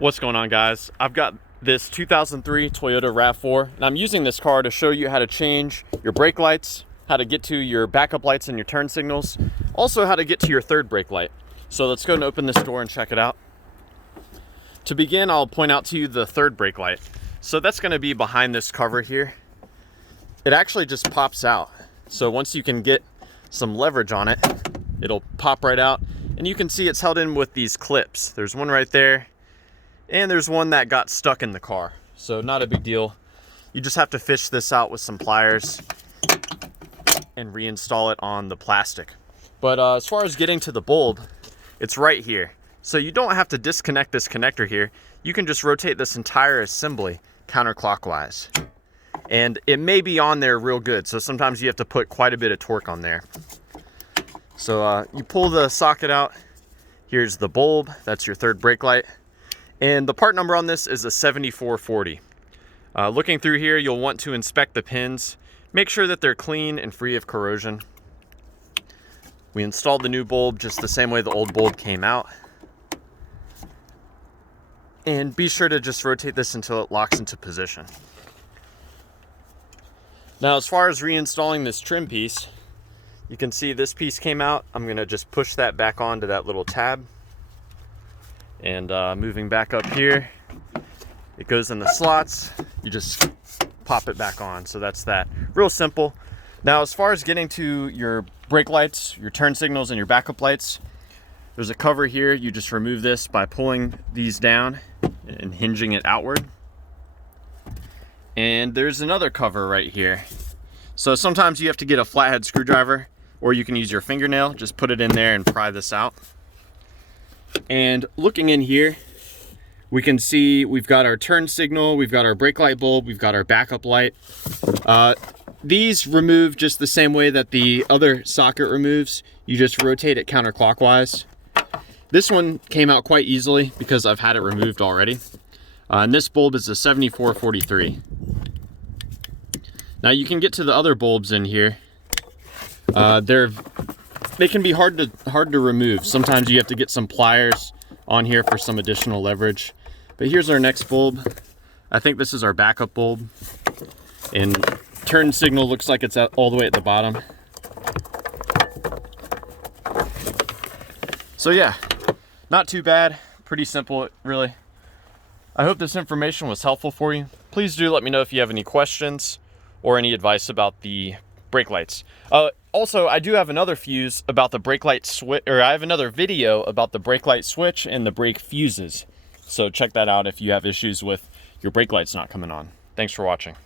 What's going on, guys? I've got this 2003 Toyota RAV4 and I'm using this car to show you how to change your brake lights, how to get to your backup lights and your turn signals, also how to get to your third brake light. So let's go and open this door and check it out. To begin, I'll point out to you the third brake light. So that's going to be behind this cover here. It actually just pops out. So once you can get some leverage on it, it'll pop right out, and you can see it's held in with these clips. There's one right there, and there's one that got stuck in the car. So not a big deal. You just have to fish this out with some pliers and reinstall it on the plastic. But as far as getting to the bulb, it's right here. So you don't have to disconnect this connector here. You can just rotate this entire assembly counterclockwise. And it may be on there real good, so sometimes you have to put quite a bit of torque on there. So you pull the socket out. Here's the bulb. That's your third brake light. And the part number on this is a 7440. Looking through here, you'll want to inspect the pins. Make sure that they're clean and free of corrosion. We installed the new bulb just the same way the old bulb came out. And be sure to just rotate this until it locks into position. Now, as far as reinstalling this trim piece, you can see this piece came out. I'm gonna just push that back onto that little tab. And moving back up here, it goes in the slots. You just pop it back on. So that's that. Real simple. Now, as far as getting to your brake lights, your turn signals, and your backup lights, there's a cover here. You just remove this by pulling these down and hinging it outward. And there's another cover right here. So sometimes you have to get a flathead screwdriver, or you can use your fingernail. Just put it in there and pry this out. And looking in here, we can see we've got our turn signal, we've got our brake light bulb, we've got our backup light. These remove just the same way that the other socket removes. You just rotate it counterclockwise. This one came out quite easily because I've had it removed already. And this bulb is a 7443. Now you can get to the other bulbs in here. They can be hard to remove. Sometimes you have to get some pliers on here for some additional leverage. But here's our next bulb. I think this is our backup bulb. And turn signal looks like it's all the way at the bottom. So yeah, not too bad. Pretty simple, really. I hope this information was helpful for you. Please do let me know if you have any questions or any advice about the brake lights. Also, I do have another fuse about the brake light switch, or I have another video about the brake light switch and the brake fuses. So check that out if you have issues with your brake lights not coming on. Thanks for watching.